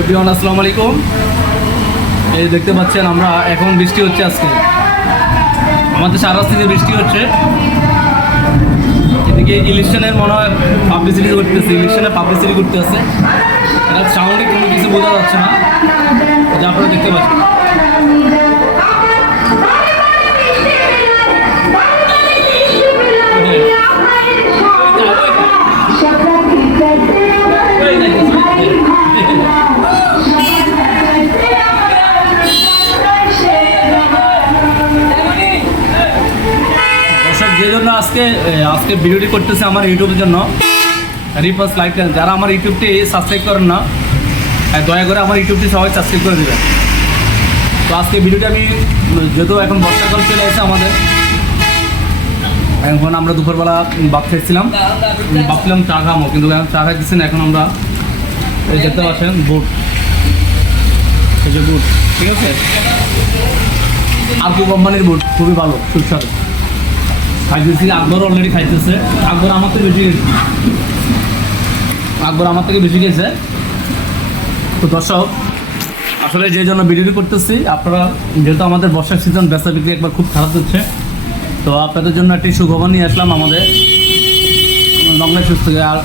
Everyone আসসালামু আলাইকুম। এই দেখতে পাচ্ছেন আমরা এখন বৃষ্টি হচ্ছে আজকে আমাদের সারা থেকে বৃষ্টি হচ্ছে। এদিকে ইলেকশনের মনে হয় পাবলিসিটি করতেছে, ইলেকশনের পাবলিসিটি করতে আছে। এটা সাউন্ডে কোনো কিছু বোঝা যাচ্ছে না, যা আপনারা দেখতে পাচ্ছেন। যে জন্য আজকে ভিডিওটি করতেছে আমার ইউটিউবের জন্য রিপোর্স লাইক দেন। যারা আমার ইউটিউবটি সাবস্ক্রাইব করেন না, দয়া করে আমার ইউটিউবটি সবাই সাবস্ক্রাইব করে দেবেন। তো আজকে ভিডিওটি আমি যেহেতু এখন বর্ষাকাল চলে এসেছে আমাদের, এখন আমরা দুপুরবেলা ভাত খাইছিলাম, ভাবছিলাম চা খাবো, কিন্তু এখন চা খাইতেছি না। এখন আমরা এই দেখতে পাচ্ছেন বুট, এই যে বুট, ঠিক আছে, আরকু কোম্পানির বুট, খুবই ভালো, সুস্বাদু। খাইতেছি, আকবর অলরেডি খাইতেছে। আকবর আমার থেকে বেশি গেছে। তো দর্শক, আসলে যে জন্য ভিডিওটি করতেছি, আপনারা যেহেতু আমাদের বর্ষার সিজন, বেচা বিক্রি একবার খুব খারাপ হচ্ছে, তো আপনাদের জন্য একটি সুখবর নিয়ে আসলাম আমাদের লংলাই সুস্থ থেকে। আর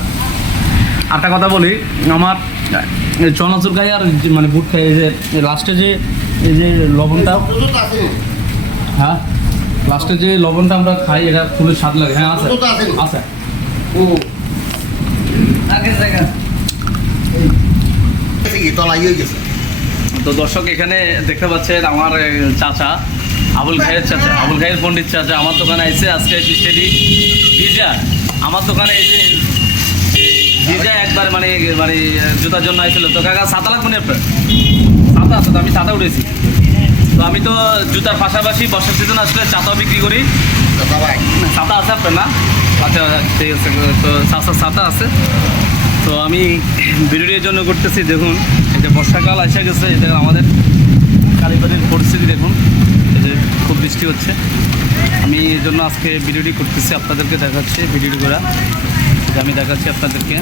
একটা কথা বলি, আমার চনাচুর খাই আর মানে বুট খাই, এই যে লাস্টে যে এই যে লবণটা, হ্যাঁ লাস্টে যে লবণটা আমরা খাই, এটা খুবই স্বাদ লাগে। হ্যাঁ আছে আছে। তো দর্শক, এখানে দেখতে পাচ্ছেন আমার চাচা আবুল খায়ের চাচা, আবুল খায়ের পণ্ডিত চাচা আমার দোকানে আইসে আজকে স্টেডি ভিজা। আমার দোকানে এই যে ভিজা একবার মানে মানে জুতার জন্য আইছিল। তো কাকা ছাতা লাগবে না আপনার? ছাতা আছে, তো আমি ছাতা উঠেছি। তো আমি তো জুতার পাশাপাশি বর্ষার সিজন আসলে ছাতাও বিক্রি করি। ছাতা আছে আপনার না? আচ্ছা ঠিক আছে। তো ছাতা আছে। তো আমি ভিডিওর জন্য করতেছি। দেখুন, এই যে বর্ষাকাল এসে গেছে, এটা আমাদের কালীবাড়ির পরিস্থিতি দেখুন, এই যে খুব বৃষ্টি হচ্ছে। আমি এই জন্য আজকে ভিডিওটি করতেছি, আপনাদেরকে দেখাচ্ছি ভিডিওটি করা, যে আমি দেখাচ্ছি আপনাদেরকে।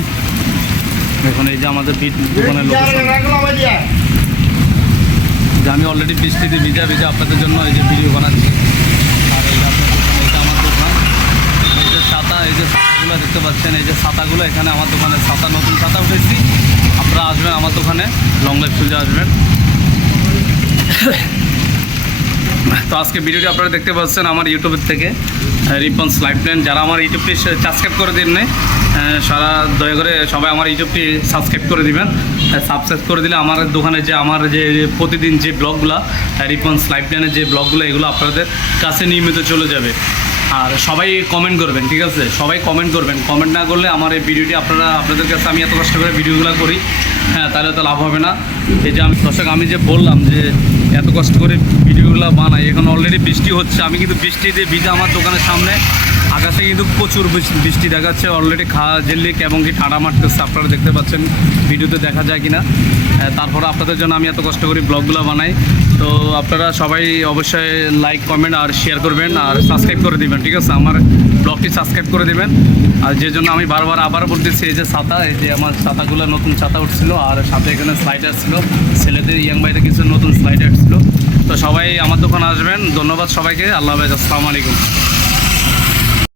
দেখুন এই যে আমাদের দোকানের লোকেশন, যে আমি অলরেডি বৃষ্টিতে ভিজা আপনাদের জন্য এই যে ভিডিও বানাচ্ছি। আর এই যে আপনার দোকান, এটা আমার দোকান। এই যে ছাতা, এই যে ছাতাগুলো দেখতে পাচ্ছেন, এই যে ছাতাগুলো এখানে আমার দোকানে ছাতা, নতুন ছাতা উঠেছি। আপনারা আসবেন আমার দোকানে, লং লাইফ খুঁজে আসবেন। তো আজকে ভিডিওটি আপনারা দেখতে পাচ্ছেন আমার ইউটিউবের থেকে, রিপন্স লাইফলাইন। যারা আমার ইউটিউবটি সাবস্ক্রাইব করে দিন নাই, সারা দয়া করে সবাই আমার ইউটিউবটি সাবস্ক্রাইব করে দিবেন। সাবস্ক্রাইব করে দিলে আমার দোকানে যে আমার যে প্রতিদিন যে ব্লগগুলো, রিপন্স লাইফলাইনের যে ব্লগগুলো, এগুলো আপনাদের কাছে নিয়মিত চলে যাবে। আর সবাই কমেন্ট করবেন, ঠিক আছে, সবাই কমেন্ট করবেন। কমেন্ট না করলে আমার এই ভিডিওটি আপনাদের কাছে আমি এত কষ্ট করে ভিডিওগুলো করি, হ্যাঁ, তাহলে তো লাভ হবে না। এই যে আমি দর্শক, আমি যে বললাম যে এত কষ্ট করে ভিডিওগুলো বানাই, এখন অলরেডি বৃষ্টি হচ্ছে। আমি কিন্তু বৃষ্টিতে ভিজা, আমার দোকানের সামনে আকাশে কিন্তু প্রচুর বৃষ্টি দেখাচ্ছে। অলরেডি জেলিক এবং কি ঠান্ডা মারতেছে, আপনারা দেখতে পাচ্ছেন ভিডিওতে দেখা যায় কিনা। তারপরে আপনাদের জন্য আমি এত কষ্ট করে ব্লগগুলো বানাই। তো আপনারা সবাই অবশ্যই লাইক, কমেন্ট আর শেয়ার করবেন, আর সাবস্ক্রাইব করে দিবেন, ঠিক আছে, আমার ব্লগটি সাবস্ক্রাইব করে দিবেন। আর যে জন্য আমি বারবার আবার বলতেছি, এই যে ছাতা, এই যে আমার ছাতাগুলো নতুন ছাতা উঠছিল, আর সাথে এখানে স্লাইডার ছিল, ছেলেদের ইয়াং ভাইদের কিছু নতুন স্লাইডার ছিল। তো সবাই আমার দোকানে আসবেন। ধন্যবাদ সবাইকে। আল্লাহ হাফেজ, আসসালামু আলাইকুম।